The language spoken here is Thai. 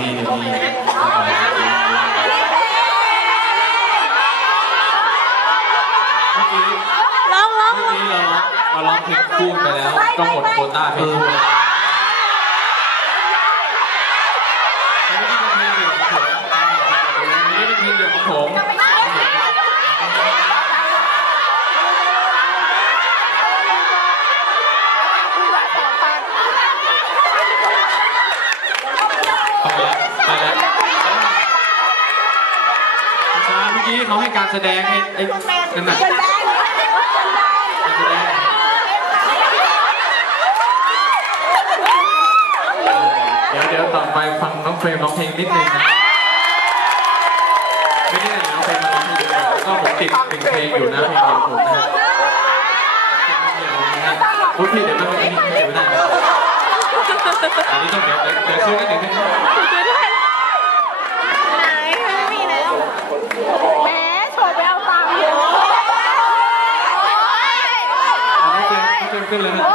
ซีเนี่ยมีร้องร้องเมื่อกี้เรามาร้องเพลงคู่ไปแล้วต้องหมดโควต้าเพลงคู่ กี้เขาให้การแสดงไอ้ไอ้นั่นน่ะเดี๋ยวเดี๋ยวต่อไปฟังน้องเฟรมร้องเพลงนิดนึงนะไม่ได้น้องเฟรมมาร้องเพลงเดียวแล้วก็ผมติดหนึ่งเพลงอยู่นะเพลงเดียวผมนะพูดผิดเดี๋ยวไม่ไม่ไม่ไม่ได้นะอันนี้ต้องเดี๋ยวเดี๋ยวเดี๋ยวยกัน ไหนไม่มีแล้วแหมโฉบไปเอา ตั